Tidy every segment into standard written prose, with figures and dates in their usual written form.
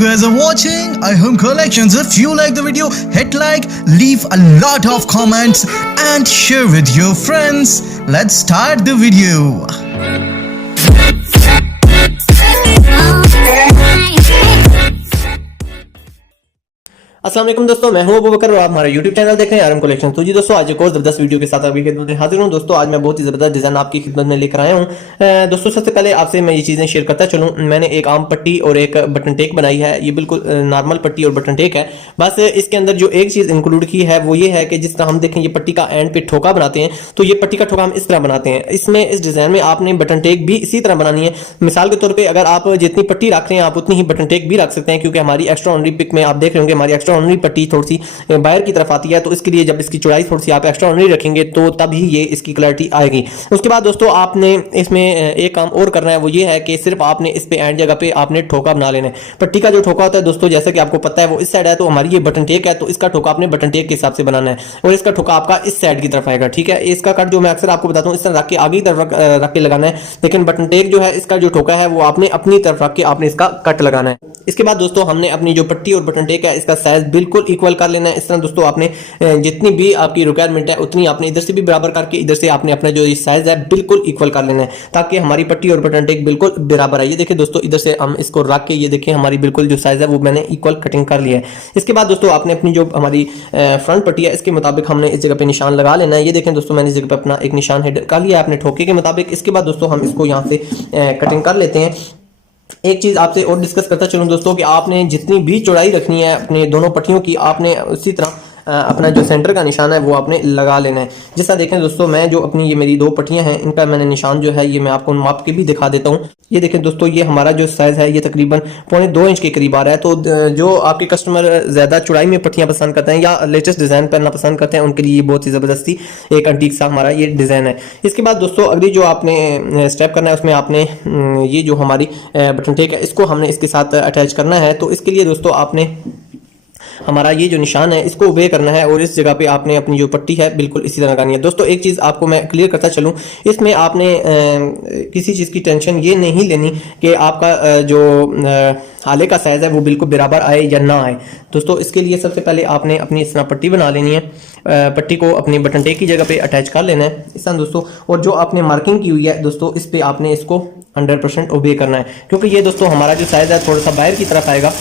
guys are watching iHome Collections. If you like the video, hit like, leave a lot of comments and share with your friends. Let's start the video. अस्सलाम वालेकुम दोस्तों, मैं हूं अबू बकर और आप हमारा YouTube channel देख रहे हैं आरएम कलेक्शन। तो जी दोस्तों, आज एक और जबरदस्त वीडियो के साथ आपकी खिदमत में हाजिर हूं। दोस्तों आज मैं बहुत ही जबरदस्त डिजाइन आपकी खिदमत में लेकर आया हूं। दोस्तों सबसे पहले आपसे मैं ये चीजें शेयर करता चलूं। मैंने एक आम पट्टी और एक बटन टेक बनाई है। ये बिल्कुल नॉर्मल पट्टी और बटन टेक है। बस इसके अंदर जो एक चीज इंक्लूड की है वो ये है कि जिस तरह हम देखें ये पट्टी का एंड पे ठोका बनाते हैं, तो ये पट्टी का ठोका हम इस तरह बनाते हैं। इसमें इस डिजाइन में आपने बटन टेक भी इसी तरह बनानी है। मिसाल के तौर पर अगर आप जितनी पट्टी रख रहे हैं आप उतनी ही बटन टेक भी रख सकते हैं, क्योंकि हमारी एक्स्ट्रा ऑर्डिनरी पिक में आप देख रहे होंगे हमारी एक्स्ट्रा ऑर्डिनरी पट्टी थोड़ी बाहर की तरफ आती है, तो इसके लिए जब इसकी चौड़ाई थोड़ी सी आप एक्स्ट्रा ऑर्डिनरी रखेंगे तो तभी ये इसकी क्लैरिटी आएगी। उसके बाद दोस्तों आपने इसमें एक काम और करना है, वो ये है कि सिर्फ आपने इस पे एंड जगह पे आपने ठोका बना लेना है। पट्टी का जो ठोका होता है दोस्तों, जैसा कि आपको पता है वो इस साइड है, तो हमारी ये बटन टेक है, तो इसका ठोका आपने बटन टेक के हिसाब से बनाना है और इसका ठोका आपका इस साइड की तरफ आएगा। ठीक है, इसका कट जो मैं अक्सर आपको बताता हूँ इस तरह रख के आगे की तरफ रख के लगाना है, लेकिन बटन टेक जो है इसका जो ठोका है वो आपने अपनी तरफ रख के आपने इसका कट लगाना है। इसके बाद दोस्तों हमने अपनी जो पट्टी और बटन टेक है इसका साइज बिल्कुल इक्वल कर लेना है। इस तरह दोस्तों आपने जितनी भी आपकी रिक्वायरमेंट है उतनी आपने इधर से भी बराबर करके इधर से आपने अपना जो साइज है बिल्कुल इक्वल कर लेना है, ताकि हमारी पट्टी और बटन टेक बिल्कुल बराबर है। ये देखिए दोस्तों, इधर से हम इसको रख के ये देखिए हमारी बिल्कुल जो साइज है वो मैंने इक्वल कटिंग कर लिया है। इसके बाद दोस्तों आपने अपनी जो हमारी फ्रंट पट्टी है इसके मुताबिक हमने इस जगह पे निशान लगा लेना है। ये देखें दोस्तों, मैंने इस जगह पे अपना एक निशान हेड कर लिया है अपने ठोके के मुताबिक। इसके बाद दोस्तों हम इसको यहाँ से कटिंग कर लेते हैं। एक चीज आपसे और डिस्कस करता चलूं दोस्तों कि आपने जितनी भी चौड़ाई रखनी है अपने दोनों पट्टियों की, आपने उसी तरह अपना जो सेंटर का निशान है वो आपने लगा लेना है। जैसा देखें दोस्तों, मैं जो अपनी ये मेरी दो पट्टियां हैं इनका मैंने निशान जो है ये मैं आपको माप के भी दिखा देता हूँ। ये देखें दोस्तों, ये हमारा जो साइज है ये तकरीबन 2.25 इंच के करीब आ रहा है। तो जो आपके कस्टमर ज्यादा चौड़ाई में पट्टियां पसंद करते हैं या लेटेस्ट डिजाइन पहनना पसंद करते हैं उनके लिए बहुत ही जबरदस्ती एक अंटीक सा हमारा ये डिजाइन है। इसके बाद दोस्तों अगली जो आपने स्टेप करना है उसमें आपने ये जो हमारी बटन टेक है इसको हमने इसके साथ अटैच करना है। तो इसके लिए दोस्तों आपने हमारा ये जो निशान है इसको ओबे करना है और इस जगह पे आपने अपनी जो पट्टी है बिल्कुल इसी तरह करनी है। दोस्तों एक चीज़ आपको मैं क्लियर करता चलूँ, इसमें आपने किसी चीज़ की टेंशन ये नहीं लेनी कि आपका जो हाले का साइज़ है वो बिल्कुल बराबर आए या ना आए। दोस्तों इसके लिए सबसे पहले आपने अपनी इस तरह पट्टी बना लेनी है। पट्टी को अपनी बटन टेक की जगह पे अटैच कर लेना है इस तरह दोस्तों, और जो आपने मार्किंग की हुई है दोस्तों इस पर आपने इसको 100% ओबे करना है, क्योंकि ये दोस्तों हमारा जो साइज़ है थोड़ा सा बाहर की तरफ आएगा।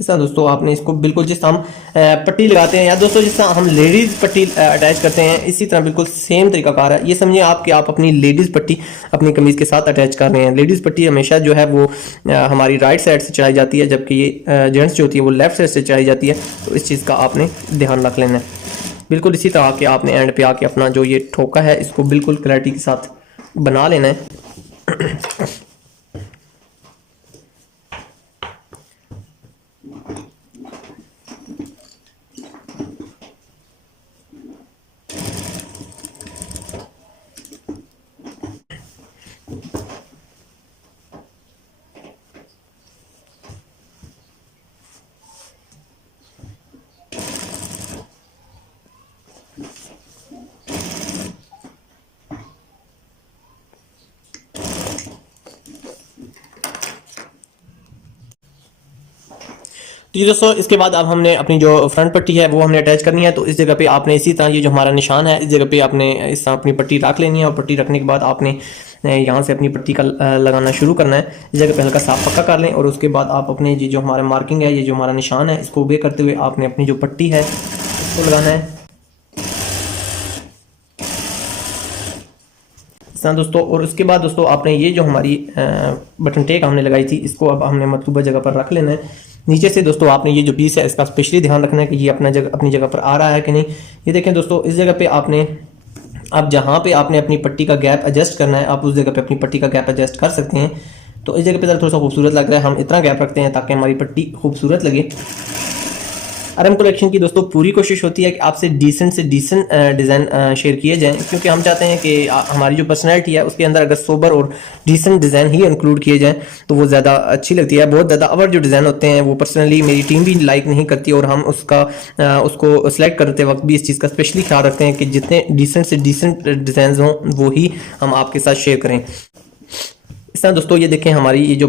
इस तरह दोस्तों आपने इसको बिल्कुल जिस तरह हम पट्टी लगाते हैं या दोस्तों जिस तरह हम लेडीज़ पट्टी अटैच करते हैं इसी तरह बिल्कुल सेम तरीका कार है। ये समझिए आप कि आप अपनी लेडीज़ पट्टी अपनी कमीज़ के साथ अटैच कर रहे हैं। लेडीज़ पट्टी हमेशा जो है वो हमारी राइट साइड से चढ़ाई जाती है, जबकि ये जेंट्स जो होती है वो लेफ्ट साइड से चढ़ाई जाती है। तो इस चीज़ का आपने ध्यान रख लेना है। बिल्कुल इसी तरह के आपने एंड पे आके अपना जो ये ठोका है इसको बिल्कुल क्लैरिटी के साथ बना लेना है। तो दोस्तों इसके बाद अब हमने अपनी जो फ्रंट पट्टी है वो हमने अटैच करनी है। तो इस जगह पे आपने इसी तरह ये जो हमारा निशान है इस जगह पे आपने इस तरह अपनी पट्टी रख लेनी है, और पट्टी रखने के बाद आपने यहाँ से अपनी पट्टी का लगाना शुरू करना है। इस जगह पे हल्का साफ पक्का कर लें और उसके बाद आप अपने ये जो हमारा मार्किंग है ये जो हमारा निशान है इसको ओबे करते हुए आपने अपनी जो पट्टी है इसको लगाना है इस तरह दोस्तों। और उसके बाद दोस्तों आपने ये जो हमारी बटन टेक हमने लगाई थी इसको अब हमने मतलूबा जगह पर रख लेना है। नीचे से दोस्तों आपने ये जो पीस है इसका स्पेशली ध्यान रखना है कि ये अपनी जगह पर आ रहा है कि नहीं। ये देखें दोस्तों, इस जगह पे आपने अब जहाँ पे आपने अपनी पट्टी का गैप एडजस्ट करना है आप उस जगह पे अपनी पट्टी का गैप एडजस्ट कर सकते हैं। तो इस जगह पे थोड़ा सा खूबसूरत लग रहा है, हम इतना गैप रखते हैं ताकि हमारी पट्टी खूबसूरत लगे। आरएम कलेक्शन की दोस्तों पूरी कोशिश होती है कि आपसे डिसेंट से डिसेंट डिज़ाइन शेयर किए जाएं, क्योंकि हम चाहते हैं कि हमारी जो पर्सनैलिटी है उसके अंदर अगर सोबर और डिसेंट डिज़ाइन ही इंक्लूड किए जाएं तो वो ज़्यादा अच्छी लगती है। बहुत ज़्यादा अवर जो डिज़ाइन होते हैं वो पर्सनली मेरी टीम भी लाइक नहीं करती, और हम उसको सिलेक्ट करते वक्त भी इस चीज़ का स्पेशली ख्याल रखते हैं कि जितने डिसेंट से डिसेंट डिज़ाइन हों वो ही हम आपके साथ शेयर करें। इस तरह दोस्तों ये देखें हमारी ये जो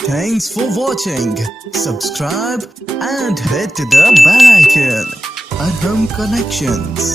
Thanks for watching. Subscribe and hit the bell icon. Arham Collections.